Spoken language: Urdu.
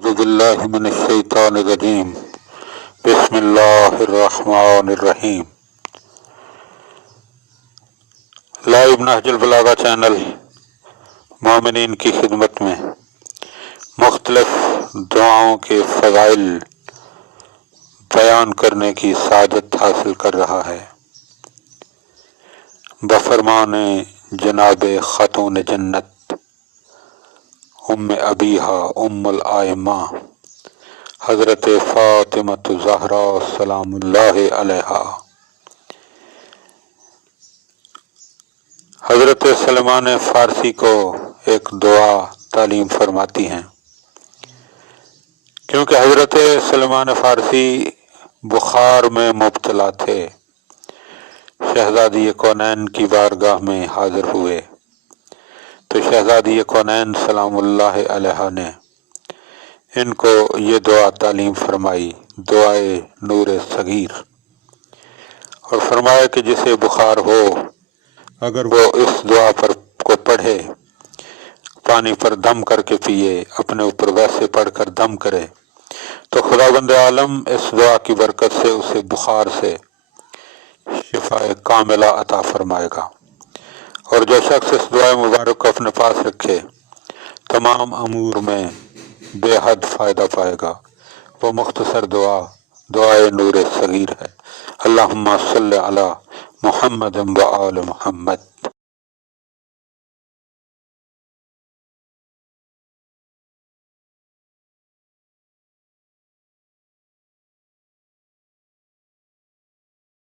اعوذ باللہ من الشیطان الرجیم بسم اللہ الرحمن الرحیم۔ لائیو نہج البلاغہ چینل مومنین کی خدمت میں مختلف دعاؤں کے فضائل بیان کرنے کی سعادت حاصل کر رہا ہے۔ بفرمان جناب خاتون جنت ام ابیہا ام الائمہ حضرت فاطمۃ الزہراء سلام اللہ علیہا، حضرت سلمان فارسی کو ایک دعا تعلیم فرماتی ہیں، کیونکہ حضرت سلمان فارسی بخار میں مبتلا تھے۔ شہزادی کونین کی بارگاہ میں حاضر ہوئے تو شہزادی کونین سلام اللہ علیہ نے ان کو یہ دعا تعلیم فرمائی، دعائے نور صغیر، اور فرمایا کہ جسے بخار ہو اگر وہ اس دعا پر کو پڑھے، پانی پر دم کر کے پیے، اپنے اوپر ویسے پڑھ کر دم کرے تو خداوند عالم اس دعا کی برکت سے اسے بخار سے شفا کاملہ عطا فرمائے گا، اور جو شخص اس دعا مبارک کو اپنے پاس رکھے تمام امور میں بے حد فائدہ پائے گا۔ وہ مختصر دعائے نور صغیر ہے۔ اللہم صلی علی محمد و آل محمد۔